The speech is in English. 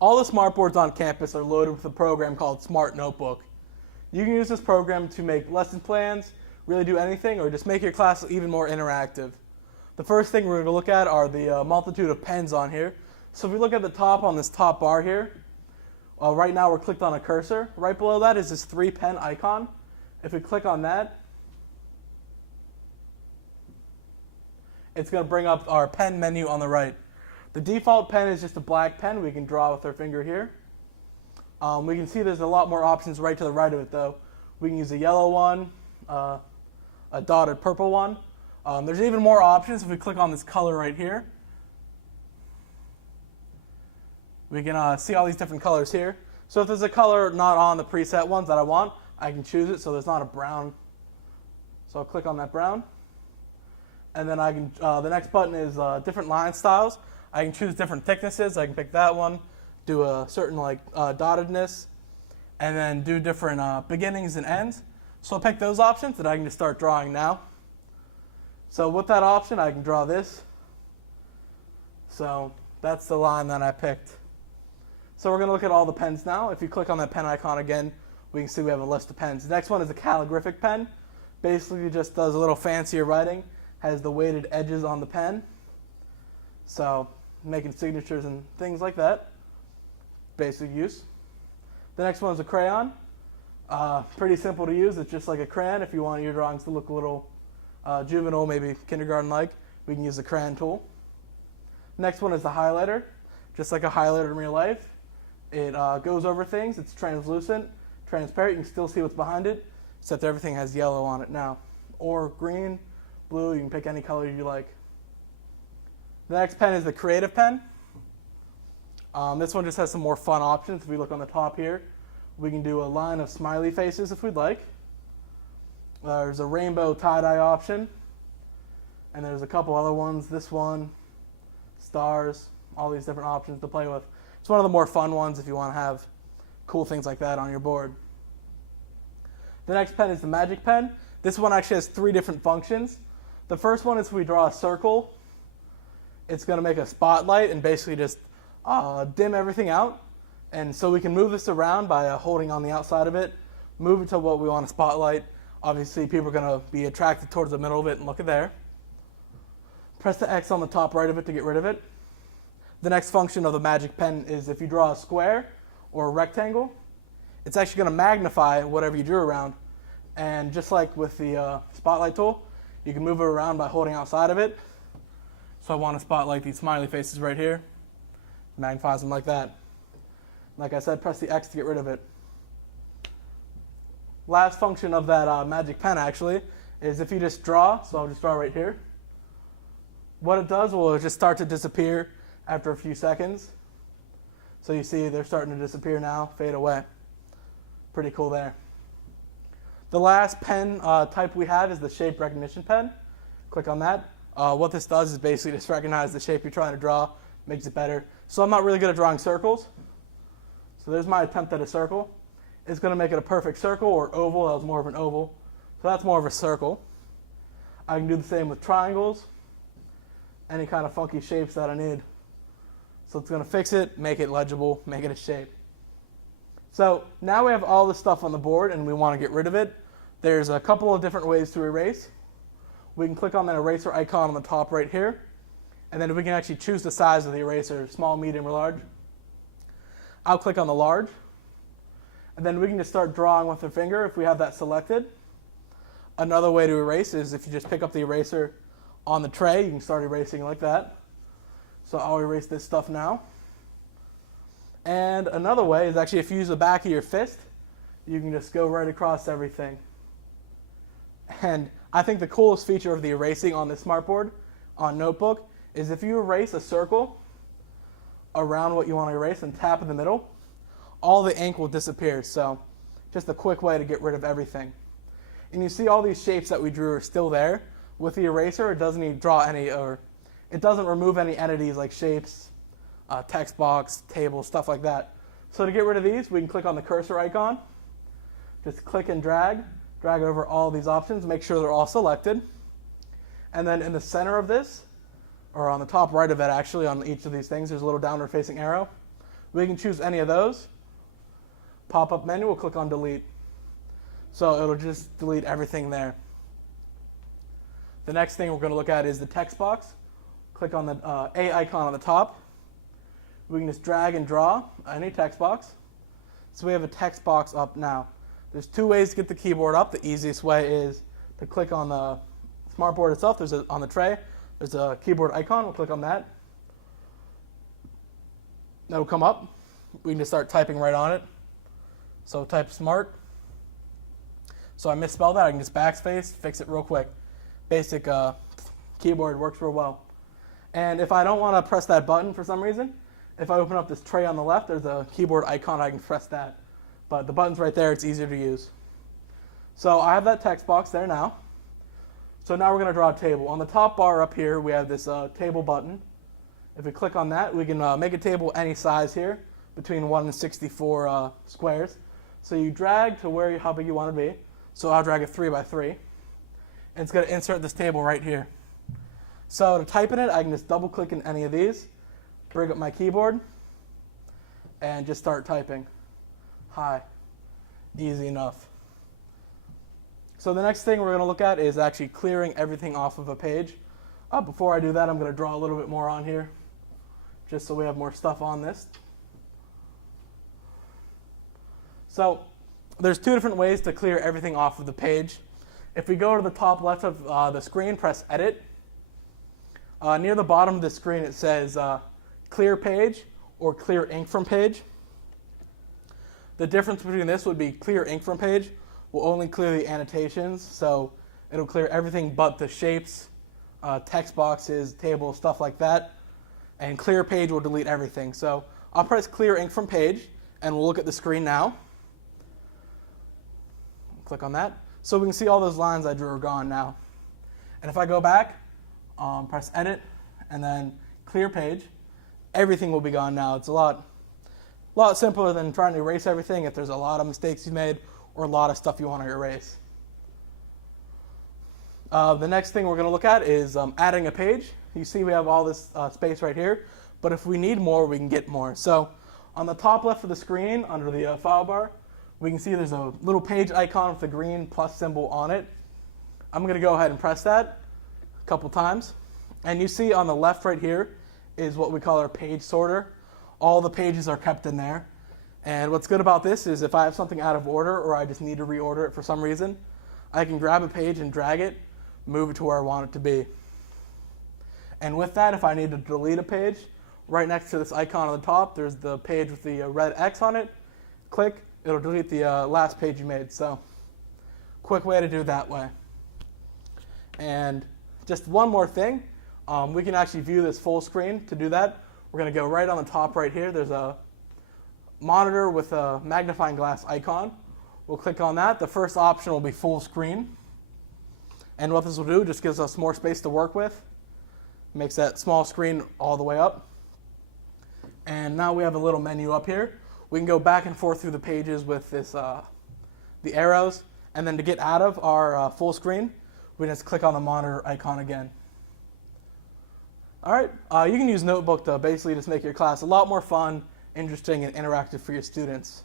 All the smartboards on campus are loaded with a program called Smart Notebook. You can use this program to make lesson plans, really do anything, or just make your class even more interactive. The first thing we're going to look at are the multitude of pens on here. So if we look at the top on this top bar here, right now we're clicked on a cursor. Right below that is this 3-pen icon. If we click on that, it's going to bring up our pen menu on the right. The default pen is just a black pen. We can draw with our finger here. We can see there's a lot more options right to the right of it though. We can use a yellow one, a dotted purple one. There's even more options if we click on this color right here. We can see all these different colors here. So if there's a color not on the preset ones that I want, I can choose it so there's not a brown. So I'll click on that brown. And then I can, the next button is different line styles. I can choose different thicknesses. I can pick that one, do a certain dottedness, and then do different beginnings and ends. So I'll pick those options and I can just start drawing now. So with that option, I can draw this. So that's the line that I picked. So we're going to look at all the pens now. If you click on that pen icon again, we can see we have a list of pens. The next one is a calligraphic pen. Basically just does a little fancier writing, has the weighted edges on the pen. So making signatures and things like that. Basic use. The next one is a crayon. Pretty simple to use. It's just like a crayon. If you want your drawings to look a little juvenile, maybe kindergarten-like, we can use the crayon tool. Next one is the highlighter. Just like a highlighter in real life. It goes over things. It's translucent, transparent. You can still see what's behind it, except everything has yellow on it now. Or green, blue. You can pick any color you like. The next pen is the creative pen. This one just has some more fun options. If we look on the top here, we can do a line of smiley faces if we'd like. There's a rainbow tie-dye option. And there's a couple other ones. This one, stars, all these different options to play with. It's one of the more fun ones if you want to have cool things like that on your board. The next pen is the magic pen. This one actually has 3 different functions. The first one is if we draw a circle, it's going to make a spotlight and basically just dim everything out. And so we can move this around by holding on the outside of it, move it to what we want to spotlight. Obviously, people are going to be attracted towards the middle of it and look at there. Press the X on the top right of it to get rid of it. The next function of the magic pen is if you draw a square or a rectangle, it's actually going to magnify whatever you drew around. And just like with the spotlight tool, you can move it around by holding outside of it. So I want to spotlight these smiley faces right here. Magnifies them like that. Like I said, press the X to get rid of it. Last function of that magic pen actually is if you just draw, so I'll just draw right here. What it does will just start to disappear after a few seconds. So you see they're starting to disappear now, fade away. Pretty cool there. The last pen type we have is the shape recognition pen. Click on that. What this does is basically just recognize the shape you're trying to draw, makes it better. So I'm not really good at drawing circles. So there's my attempt at a circle. It's going to make it a perfect circle or oval. That was more of an oval. So that's more of a circle. I can do the same with triangles. Any kind of funky shapes that I need. So it's going to fix it, make it legible, make it a shape. So now we have all this stuff on the board and we want to get rid of it. There's a couple of different ways to erase. We can click on that eraser icon on the top right here. And then we can actually choose the size of the eraser, small, medium, or large. I'll click on the large. And then we can just start drawing with our finger if we have that selected. Another way to erase is if you just pick up the eraser on the tray, you can start erasing like that. So I'll erase this stuff now. And another way is actually if you use the back of your fist, you can just go right across everything. And I think the coolest feature of the erasing on this SmartBoard on Notebook is if you erase a circle around what you want to erase and tap in the middle, all the ink will disappear. So just a quick way to get rid of everything. And you see all these shapes that we drew are still there. With the eraser, it doesn't even draw any, or it doesn't remove any entities like shapes, text box, table, stuff like that. So to get rid of these, we can click on the cursor icon. Just click and drag over all these options, make sure they're all selected. And then in the center of this, or on the top right of it actually, on each of these things, there's a little downward facing arrow. We can choose any of those. Pop-up menu, we'll click on delete. So it'll just delete everything there. The next thing we're going to look at is the text box. Click on the A icon on the top. We can just drag and draw any text box. So we have a text box up now. There's two ways to get the keyboard up. The easiest way is to click on the SmartBoard itself. On the tray, there's a keyboard icon. We'll click on that. That'll come up. We can just start typing right on it. So type smart. So I misspelled that. I can just backspace, fix it real quick. Basic keyboard works real well. And if I don't want to press that button for some reason, if I open up this tray on the left, there's a keyboard icon. I can press that. But the button's right there. It's easier to use. So I have that text box there now. So now we're going to draw a table. On the top bar up here, we have this table button. If we click on that, we can make a table any size here, between 1 and 64 squares. So you drag to how big you want to be. So I'll drag a 3 by 3. And it's going to insert this table right here. So to type in it, I can just double click in any of these, bring up my keyboard, and just start typing. Hi. Easy enough. So the next thing we're going to look at is actually clearing everything off of a page. Before I do that, I'm going to draw a little bit more on here, just so we have more stuff on this. So there's two different ways to clear everything off of the page. If we go to the top left of the screen, press Edit. Near the bottom of the screen, it says Clear Page or Clear Ink from Page. The difference between this would be Clear Ink from Page will only clear the annotations, so it'll clear everything but the shapes, text boxes, tables, stuff like that. And Clear Page will delete everything. So I'll press Clear Ink from Page, and we'll look at the screen now. Click on that. So we can see all those lines I drew are gone now. And if I go back, press Edit, and then Clear Page, everything will be gone now. It's a lot simpler than trying to erase everything if there's a lot of mistakes you made or a lot of stuff you want to erase. The next thing we're going to look at is adding a page. You see we have all this space right here, but if we need more, we can get more. So on the top left of the screen, under the file bar, we can see there's a little page icon with the green plus symbol on it. I'm going to go ahead and press that a couple times. And you see on the left right here is what we call our page sorter. All the pages are kept in there. And what's good about this is if I have something out of order or I just need to reorder it for some reason, I can grab a page and drag it, move it to where I want it to be. And with that, if I need to delete a page, right next to this icon on the top, there's the page with the red X on it. Click, it'll delete the last page you made. So quick way to do it that way. And just one more thing, we can actually view this full screen. To do that, we're going to go right on the top right here. There's a monitor with a magnifying glass icon. We'll click on that. The first option will be full screen. And what this will do just gives us more space to work with. Makes that small screen all the way up. And now we have a little menu up here. We can go back and forth through the pages with this, the arrows. And then to get out of our full screen, we just click on the monitor icon again. All right, you can use Notebook to basically just make your class a lot more fun, interesting, and interactive for your students.